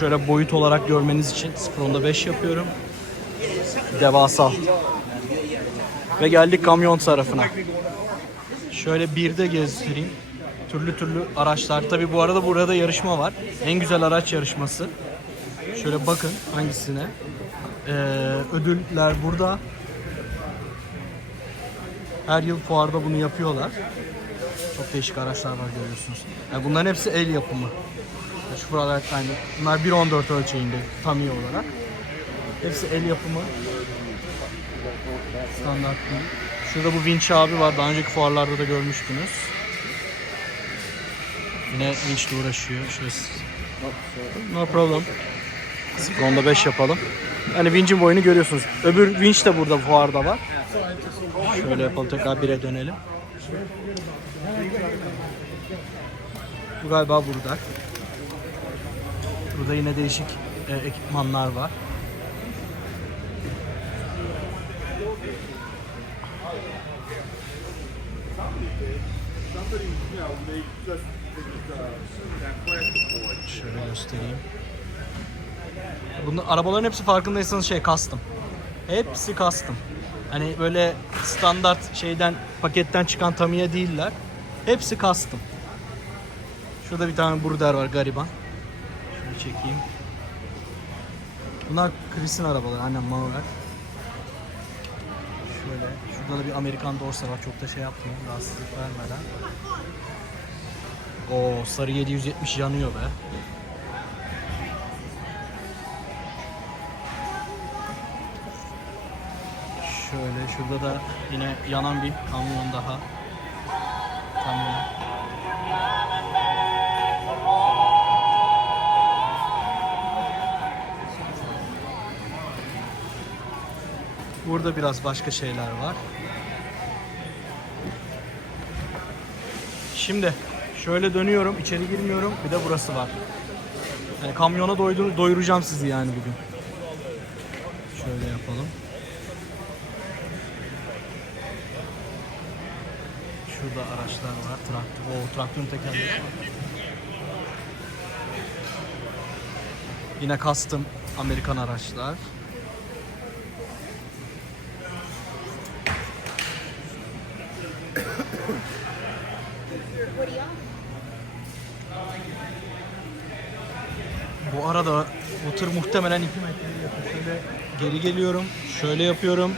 şöyle boyut olarak görmeniz için 0.10'da 5 yapıyorum. Devasa. Ve geldik kamyon tarafına. Şöyle bir de gezdireyim. Türlü türlü araçlar. Tabi bu arada burada yarışma var. En güzel araç yarışması. Şöyle bakın hangisine. Ee, ödüller burada. Her yıl fuarda bunu yapıyorlar. Çok değişik araçlar var görüyorsunuz. Yani bunların hepsi el yapımı. Şu buralar yani bunlar 1.14 ölçeğinde tam iyi olarak. Hepsi el yapımı. Standart değil. Şurada bu Vinç abi var. Daha önceki fuarlarda da görmüştünüz. Yine vinçle uğraşıyor. Şurası. No problem. Ronda 5 yapalım. Hani vincin boyunu görüyorsunuz. Öbür vinç de burada fuarda var. Şöyle yapalım tekrar 1'e dönelim. Bu galiba burada. Burada yine değişik e, ekipmanlar var. Şöyle göstereyim. Bunun arabaların hepsi farkındaysanız şey custom. Hepsi custom. Hani böyle standart şeyden paketten çıkan Tamiya değiller. Hepsi custom. Şurada bir tane Bruder var gariban. Şunu çekeyim. Bunlar Chris'in arabaları. Annem Mauer. Şöyle. Şurada da bir Amerikan Dorsa var. Çok da şey yapmıyor. Rahatsızlık vermeden. O sarı 770 yanıyor be. Şöyle şurada da yine yanan bir kamyon daha. Kamyon. Burada biraz başka şeyler var. Şimdi şöyle dönüyorum, içeri girmiyorum. Bir de burası var. Yani kamyona doydu- doyuracağım sizi yani bugün. Şöyle yapalım. Şurada araçlar var. Traktör. O traktörün tekerleği. Yine custom Amerikan araçlar. Bu arada bu tır muhtemelen 2 metreye yakın. Şöyle geri geliyorum. Şöyle yapıyorum.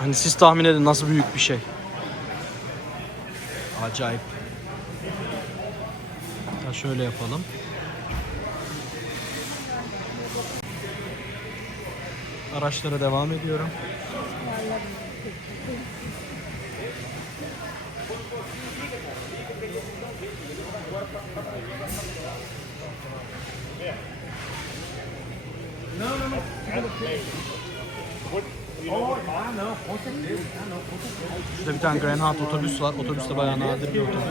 Hani siz tahmin edin nasıl büyük bir şey. Acayip. Ya şöyle yapalım. Araçlara devam ediyorum. Şurada bir tane Greyhound otobüs var. Otobüs de bayağı nadir bir otobüs.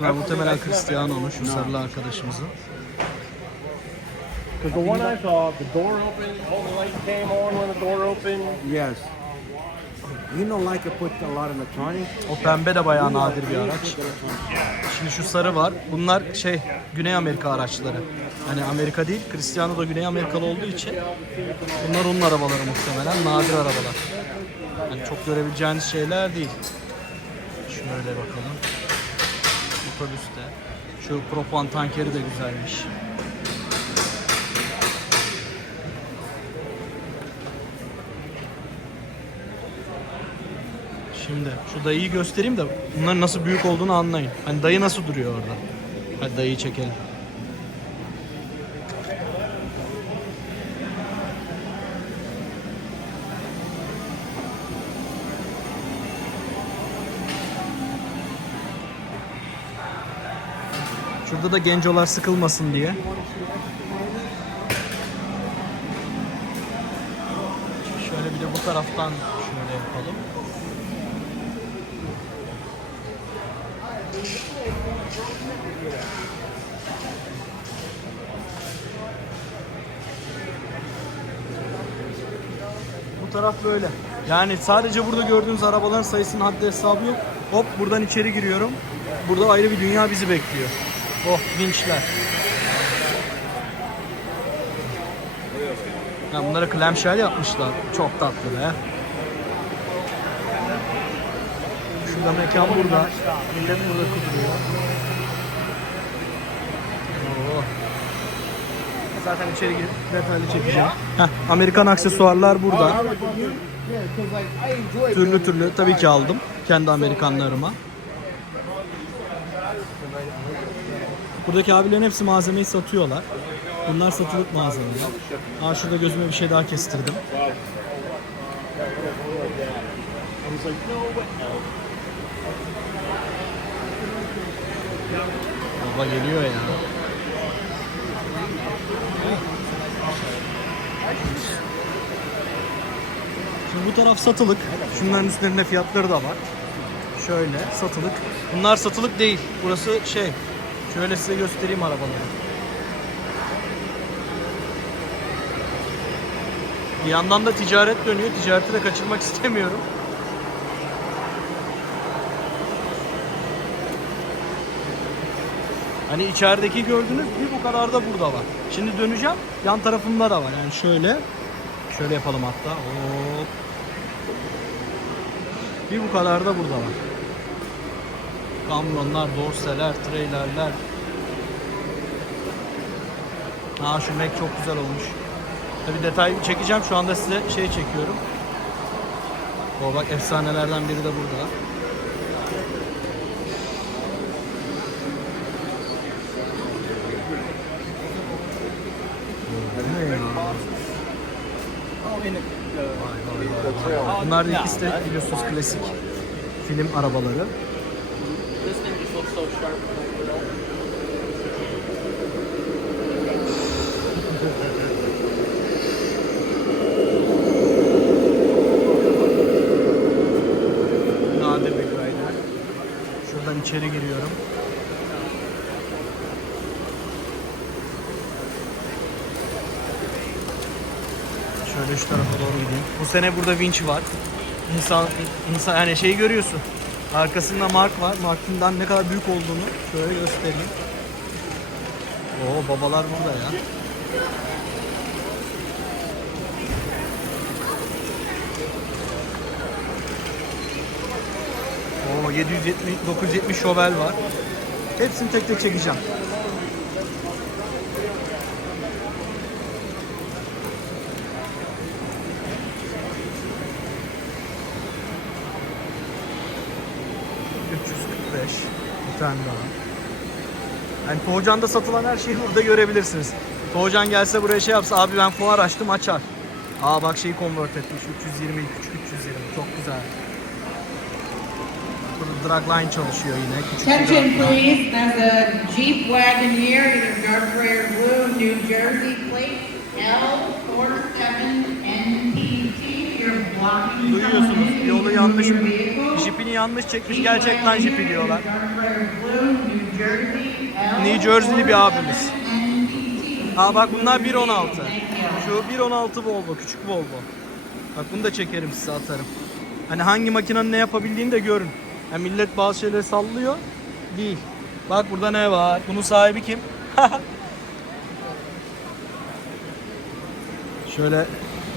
Bunlar muhtemelen Cristiano'nun şu sarılı arkadaşımızın. Because the one I saw, the door opened, all the lights came on when the door opened. Yes. O pembe de bayağı nadir bir araç. Şimdi şu sarı var. Bunlar şey Güney Amerika araçları. Hani Amerika değil, Cristiano da Güney Amerikalı olduğu için bunlar onun arabaları muhtemelen. Nadir arabalar. Yani çok görebileceğiniz şeyler değil. Şöyle bakalım. Otobüste. Şu propan tankeri de güzelmiş. Şimdi şu dayıyı göstereyim de bunların nasıl büyük olduğunu anlayın. Hani dayı nasıl duruyor orada. Hadi dayıyı çekelim. Şurada da gencolar sıkılmasın diye. Şöyle bir de bu taraftan şöyle yapalım. Bu taraf böyle. Yani sadece burada gördüğünüz arabaların sayısının haddi hesabı yok. Hop buradan içeri giriyorum. Burada ayrı bir dünya bizi bekliyor. Oh vinçler. Ya bunlara clamshell yapmışlar. Çok tatlı be. Şurada mekan burada. Millet burada kuduruyor. Zaten içeri girip detaylı çekeceğim. Heh, Amerikan aksesuarlar burada. Türlü türlü tabii ki aldım. Kendi Amerikanlarıma. Buradaki abilerin hepsi malzemeyi satıyorlar. Bunlar satılık malzemeler. Aa şurada gözüme bir şey daha kestirdim. Baba geliyor ya. Şimdi bu taraf satılık. Şunların üstlerinde fiyatları da var. Şöyle satılık. Bunlar satılık değil. Burası şey. Şöyle size göstereyim arabaları. Bir yandan da ticaret dönüyor. Ticareti de kaçırmak istemiyorum. Hani içerideki gördünüz bir bu kadar da burada var. Şimdi döneceğim. Yan tarafımda da var. Yani şöyle. Şöyle yapalım hatta. Hop. Bir bu kadar da burada var. Kamyonlar, dorseler, trailerler. Aa şu Mac çok güzel olmuş. Tabi detay çekeceğim. Şu anda size şey çekiyorum. O bak efsanelerden biri de burada. Bu ne ya? Vay, vay, vay, vay. Bunlar da ikisi de biliyorsunuz klasik film arabaları. Şöyle şu tarafa doğru gideyim. Bu sene burada vinç var. İnsan, insan yani şeyi görüyorsun. Arkasında Mark var. Mark'ın ne kadar büyük olduğunu şöyle göstereyim. Oo babalar burada ya. Oo 770 970 şovel var. Hepsini tek tek çekeceğim. ...345... ...bir tane daha. Yani Toğcan'da satılan her şeyi burada görebilirsiniz. Toğcan gelse buraya şey yapsa... ...abi ben fuar açtım açar. Aa bak şeyi convert etmiş... ...320 küçük 320 çok güzel. Burada dragline çalışıyor yine. Küçük Attention please, there's a Jeep Wagoneer, either dark or blue, New Jersey plate L47NPT. You're blocking Duyuyorsunuz in yolu yanlış. Jipini yanlış çekmiş gerçekten Wagoneer, jipi diyorlar. New Jersey New Jersey'li bir abimiz. L47NPT. Aa bak bunlar 1.16. Şu 1.16 Volvo küçük Volvo. Bak bunu da çekerim size atarım. Hani hangi makinenin ne yapabildiğini de görün. Yani millet bazı şeyleri sallıyor. Değil. Bak burada ne var? Bunun sahibi kim? Şöyle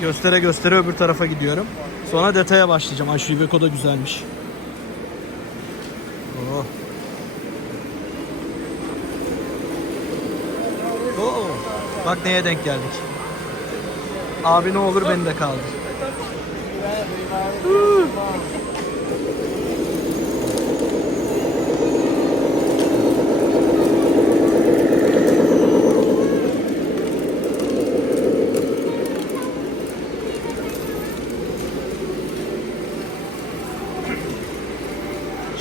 göstere göstere öbür tarafa gidiyorum. Sonra detaya başlayacağım. Ay şu Iveco da güzelmiş. Oh. Oo. Bak neye denk geldik. Abi ne olur beni de kaldır.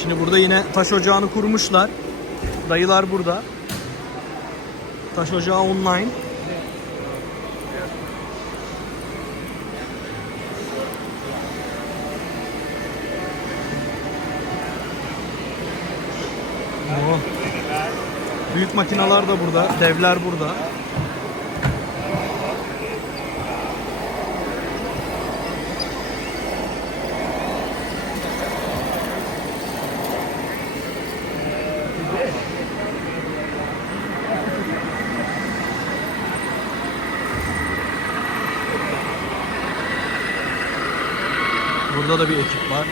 Şimdi burada yine taş ocağını kurmuşlar. Dayılar burada. Taş ocağı online. Büyük makineler de burada, devler burada. Burada da bir ekip var.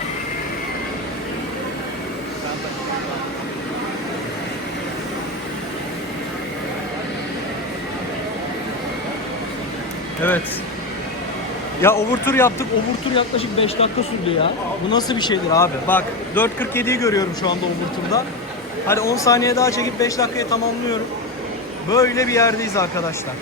Evet. Ya overtur yaptık. Overtur yaklaşık 5 dakika sürdü ya. Bu nasıl bir şeydir abi? Bak 4.47'yi görüyorum şu anda overturda. Hadi 10 saniye daha çekip 5 dakikayı tamamlıyorum. Böyle bir yerdeyiz arkadaşlar.